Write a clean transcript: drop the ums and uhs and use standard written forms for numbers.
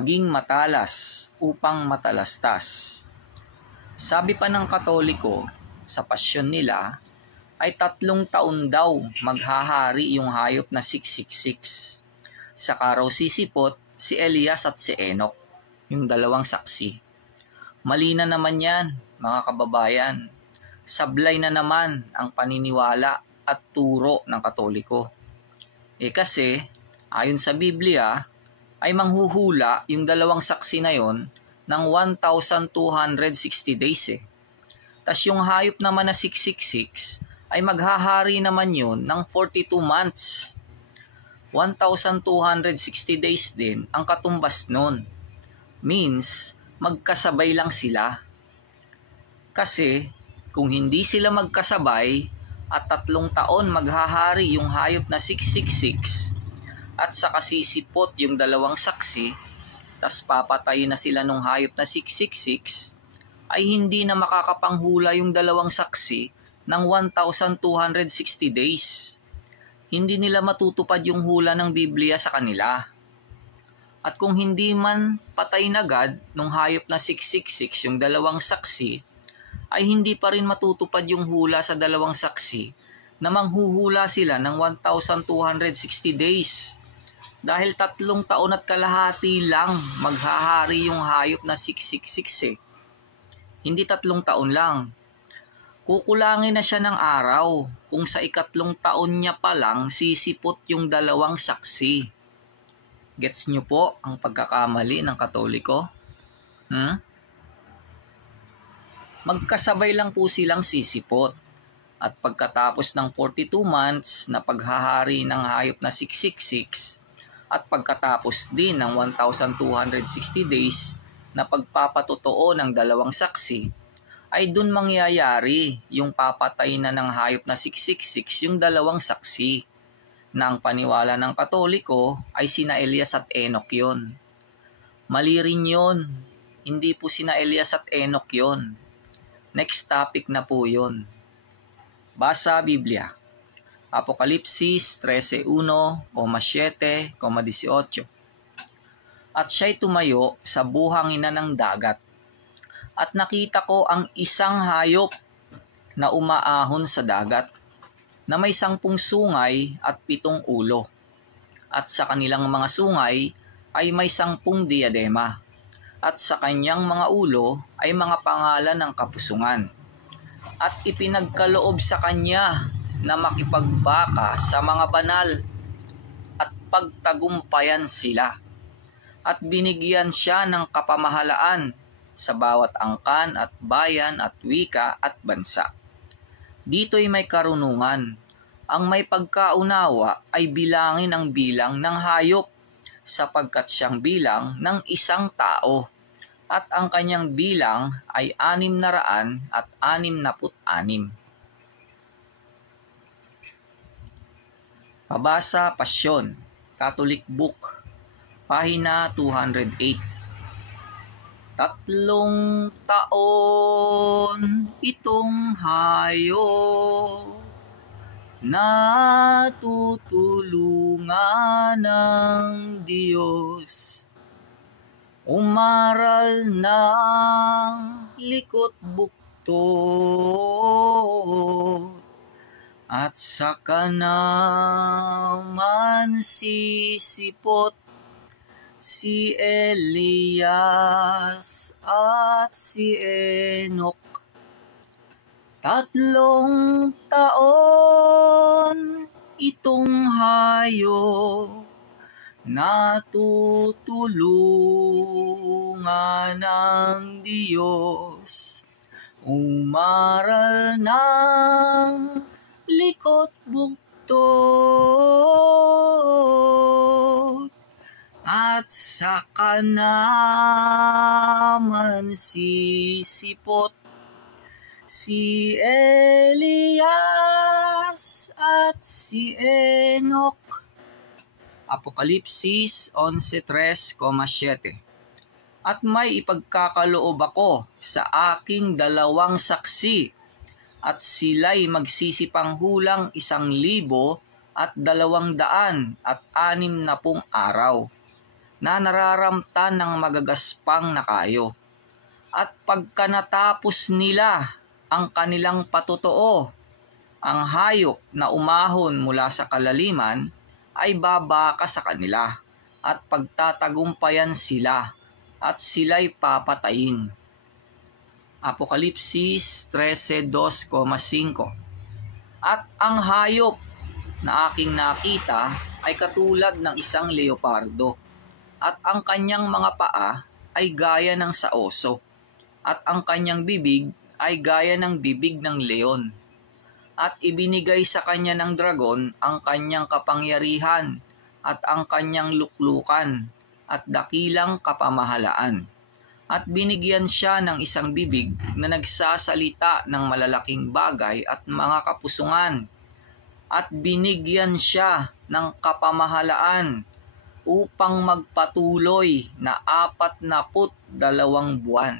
maging matalas upang matalastas. Sabi pa ng Katoliko, sa pasyon nila, ay 3 taon daw maghahari yung hayop na 666. Saka raw sisipot si Elias at si Enoch, yung 2 saksi. Mali na naman yan, mga kababayan. Sablay na naman ang paniniwala at turo ng Katoliko. Kasi, ayon sa Biblia, ay manghuhula yung 2 saksi na yon ng 1,260 days Tas yung hayop naman na 666 ay maghahari naman yun ng 42 months. 1,260 days din ang katumbas nun. Means, magkasabay lang sila. Kasi, kung hindi sila magkasabay at 3 taon maghahari yung hayop na 666 at saka sisipot yung 2 saksi, tas papatayin na sila nung hayop na 666, ay hindi na makakapanghula yung 2 saksi ng 1,260 days. Hindi nila matutupad yung hula ng Biblia sa kanila. At kung hindi man patayin agad nung hayop na 666 yung 2 saksi, ay hindi pa rin matutupad yung hula sa 2 saksi na manghuhula sila ng 1,260 days. Dahil 3 taon at kalahati lang maghahari yung hayop na 666 Hindi 3 taon lang. Kukulangin na siya ng araw kung sa 4 taon niya pa lang sisipot yung 2 saksi. Gets nyo po ang pagkakamali ng Katoliko? Magkasabay lang po silang sisipot. At pagkatapos ng 42 months na paghahari ng hayop na 666 at pagkatapos din ng 1,260 days na pagpapatotoo ng 2 saksi, ay dun mangyayari yung papatay na ng hayop na 666 yung 2 saksi. Na ang paniwala ng Katoliko ay sina Elias at Enoch yun. Mali rin yun. Hindi po sina Elias at Enoch yun. Next topic na po yun. Basa Biblia. Apokalipsis 13:1,7,18. At siya'y tumayo sa buhangin ng dagat. At nakita ko ang isang hayop na umaahon sa dagat, na may 10 sungay at 7 ulo. At sa kanilang mga sungay ay may 10 diadema. At sa kanyang mga ulo ay mga pangalan ng kapusungan. At ipinagkaloob sa kanya na makipagbaka sa mga banal at pagtagumpayan sila. At binigyan siya ng kapamahalaan sa bawat angkan at bayan at wika at bansa. Dito'y may karunungan. Ang may pagkaunawa ay bilangin ang bilang ng hayop, sapagkat siyang bilang ng isang tao, at ang kanyang bilang ay 666. Pabasa Pasyon, Catholic Book, pahina 208. 3 taon itong hayop, natutulungan ng Diyos, umaral ng likot buktot, at saka naman sisipot si Elias at si Enoch. 3 taon itong hayop, natutulungan ng Diyos, umaral ng likot buktot, at saka naman sisipot si Elias at si Enoch. Apokalipsis 11:3,7. At may ipagkakaloob ako sa aking 2 saksi, at sila'y magsisipanghulang 1,260 araw. na nararamtan ng magagaspang na kayo. At pagka natapos nila ang kanilang patotoo, ang hayop na umahon mula sa kalaliman ay babaka sa kanila at pagtatagumpayan sila at sila'y papatayin. Apokalipsis 13:2,5. At ang hayop na aking nakita ay katulad ng isang leopardo, at ang kanyang mga paa ay gaya ng sa oso, at ang kanyang bibig ay gaya ng bibig ng leon. At ibinigay sa kanya ng dragon ang kanyang kapangyarihan at ang kanyang luklukan at dakilang kapamahalaan. At binigyan siya ng isang bibig na nagsasalita ng malalaking bagay at mga kapusungan. At binigyan siya ng kapamahalaan upang magpatuloy na 42 buwan.